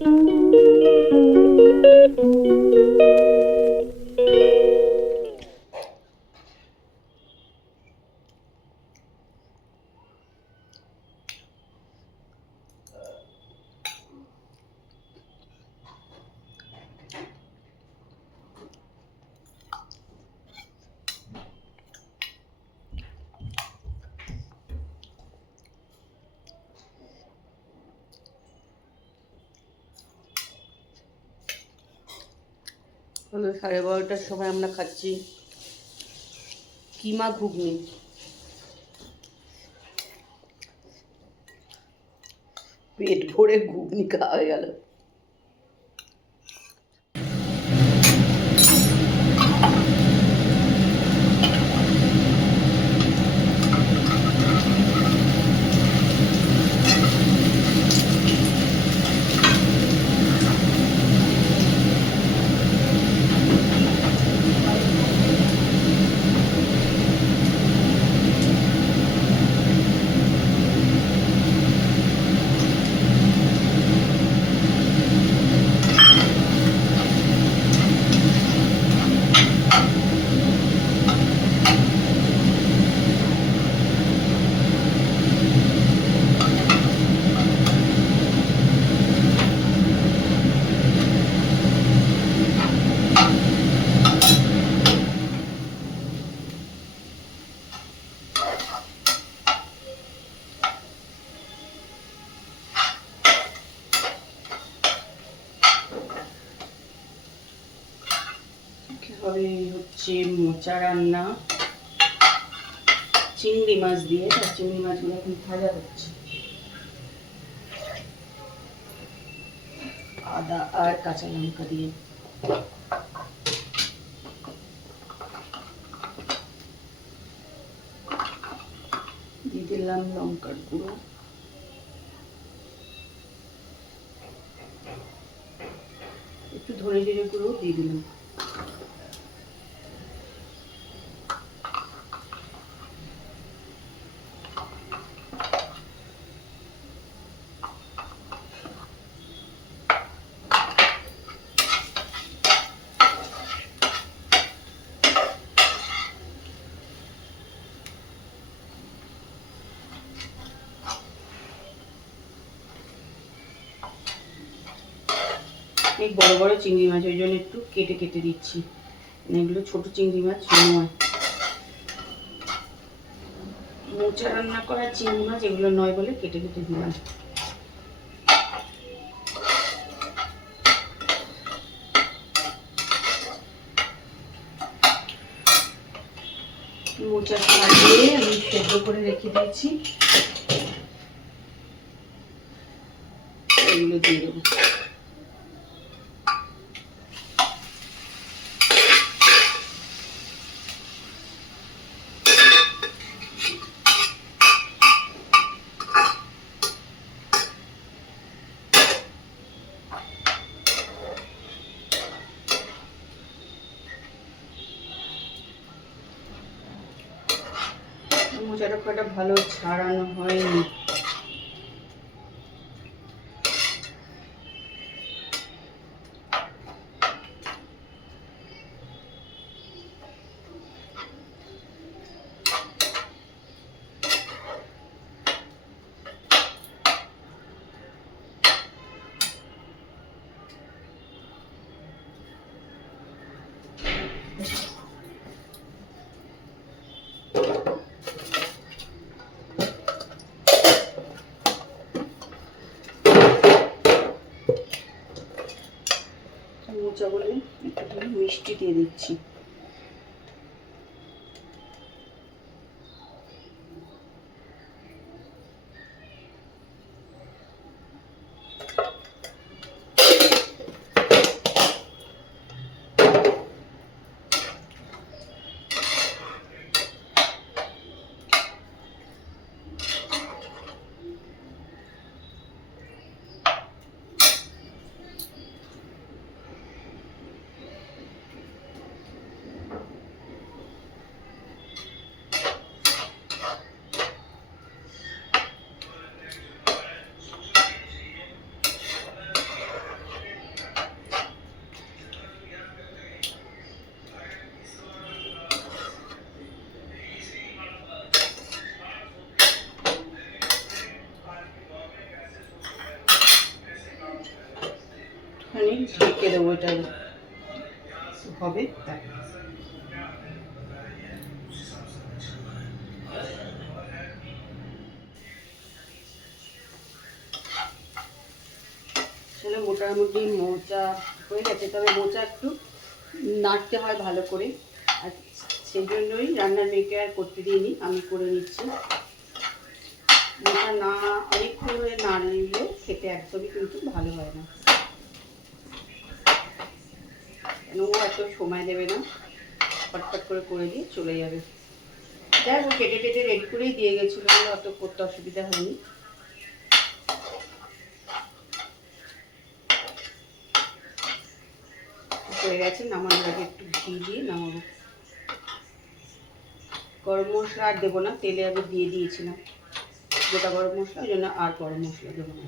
12:30টার সময় আমরা খাচ্ছি কিমা ঘুগনি। পেট ভরে ঘুগনি খাওয়া হয়ে গেল। হবে হচ্ছে মোচা রান্না চিংড়ি মাছ দিয়ে। চিংড়ি মাছগুলো এখন ভাজা হচ্ছে, আদা আর কাঁচা লঙ্কা দিয়ে। দিয়ে দিলাম লঙ্কার গুঁড়ো, একটু ধনে জিরে গুঁড়ো দিয়ে দিলাম। এই বড় বড় চিংড়ি মাছ, ওই জন্য একটু কেটে কেটে দিচ্ছি, এগুলো ছোট চিংড়ি মাছ নয়। মোচা রান্না করা চিংড়ি মাছ এগুলো নয় বলে কেটে কেটে দিলাম। মোচা দিয়ে আমি সেদ্ধ করে রেখে দিয়েছি, এগুলো দিয়ে দেবো। মোচাটা কটা ভালো ছাড়ানো হয়নি। মোচা বলে একটু মিষ্টি দিয়ে দিচ্ছি। একটুখানি ঢেকে দেবো, এটা হবে তাই। আসলে মোটামুটি মোচা হয়ে গেছে, তবে মোচা একটু নাড়তে হয় ভালো করে, আর সেই জন্যই রান্নার মেয়েকে আর করতে দিইনি, আমি করে নিচ্ছি। মোচা না অনেকক্ষণ ধরে না নিলে খেতে একদমই কিন্তু ভালো হয় না, কেন ও এত সময় দেবে না, ফটফট করে দিয়ে চলে যাবে। যাই হোক, কেটে কেটে রেডি করেই দিয়ে গেছিলো বলে অত করতে অসুবিধা হয়নি। হয়ে গেছে, নামানোর আগে একটু ঘি দিয়ে নামাবো। গরম মশলা আর দেবো না, তেলে আমি দিয়ে দিয়েছিলাম গোটা গরম মশলা, ওই জন্য আর গরম মশলা দেবো না।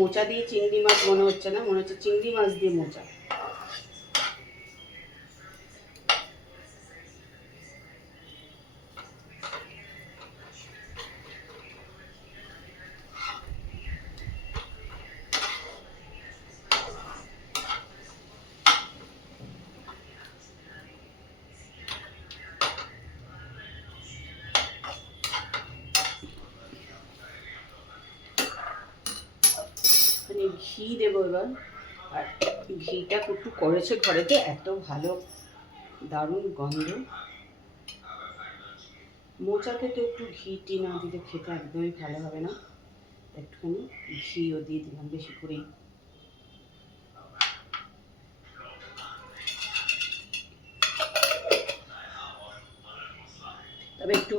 মোচা দিয়ে চিংড়ি মাছ মনে হচ্ছে না, মনে হচ্ছে চিংড়ি মাছ দিয়ে মোচা। মানে ঘি দেবো এবার, আর ঘিটা একটু করেছে ঘরেতে, এত ভালো দারুণ গন্ধ। মোচাতে তো একটু ঘি না দিলে খেতে একদমই ভালো হবে না, একটুখানি ঘিও দিয়ে দিলাম বেশি করেই। তবে একটু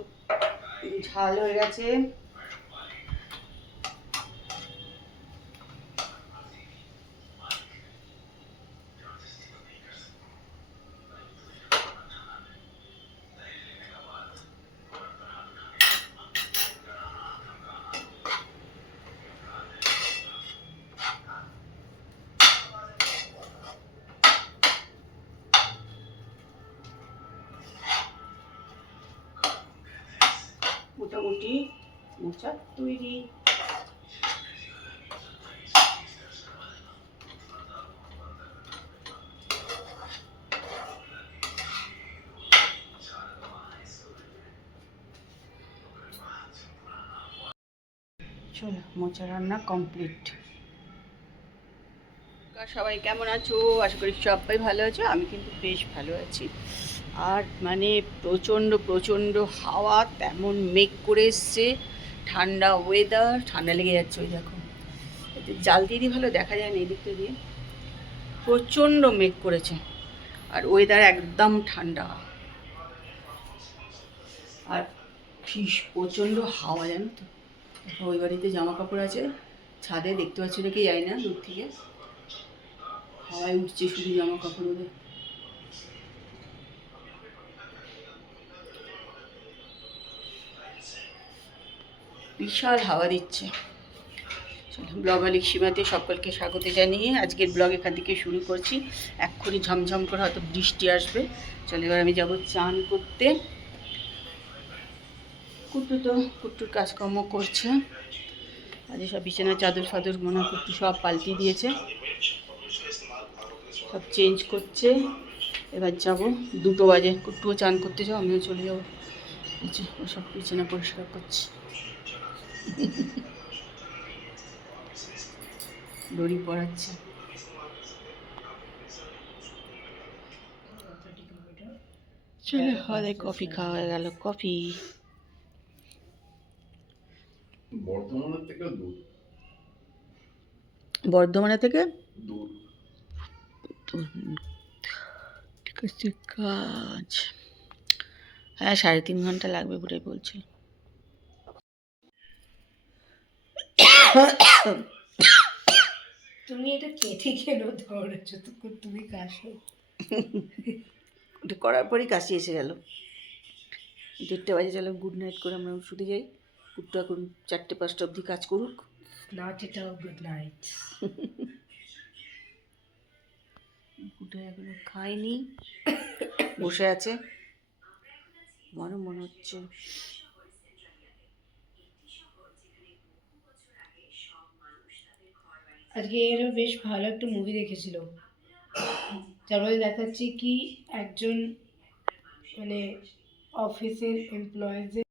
ঝাল হয়ে গেছে। মোটামুটি মোচা তৈরি। চলো, মোচা রান্না কমপ্লিট। সবাই কেমন আছো? আশা করি সবাই ভালো আছো, আমি কিন্তু বেশ ভালো আছি। আর মানে প্রচণ্ড প্রচণ্ড হাওয়া, তেমন মেঘ করে এসছে, ঠান্ডা ওয়েদার, ঠান্ডা লেগে যাচ্ছে। ওই দেখো, জাল দিয়ে ভালো দেখা যায় না এই দিকটা দিয়ে, প্রচণ্ড মেঘ করেছে, আর ওয়েদার একদম ঠান্ডা, আর প্রচণ্ড হাওয়া, জানো তো। ওই বাড়িতে জামা কাপড় আছে ছাদে, দেখতে পাচ্ছি নাকি যাই না দূর থেকে, হাওয়ায় উঠছে শুধু জামা কাপড় ওদের। বিশাল হাওয়া দিচ্ছে। ব্লগ আলিক সীমাতে সকলকে স্বাগত জানিয়ে আজকের ব্লগ এখান থেকে শুরু করছি। এক্ষুনি ঝমঝম করে হয়তো বৃষ্টি আসবে। চলো এবার আমি যাবো চান করতে। কুট্টুর কাজকর্ম করছে, আজ সব বিছানার চাদর ফাদর মনে হয় কুট্টু সব পাল্টে দিয়েছে, সব চেঞ্জ করছে। এবার যাব, 2টো বাজে, কুট্টুও চান করতে যাও, আমিও চলে যাবো। ও সব বিছানা পরিষ্কার করছে, দড়ি পড়াচ্ছে। চলে হলে কফি খাওয়া হয়ে গেল, কফি বর্ধমানের থেকে দূর। ঠিক আছে, কাজ হ্যাঁ 3.5 ঘন্টা লাগবে বলে বলছে। তুমি এটা কেটে কেন ধরেছো? তুমি কাশো, ওটা করার পরই কাশি এসে গেল। 1:30 বাজে, চলো গুড নাইট করে আমরা শুতে যাই। কুট্টু এখন 4টে-5টা অবধি কাজ করুক। Not at all good night. Kuttu এখনো খায়নি, বসে আছে। আমারও মনে হচ্ছে আজকে এরও বেশ ভালো একটা মুভি দেখেছিল, যার মধ্যে দেখাচ্ছে কি একজন মানে অফিসের এমপ্লয়িজের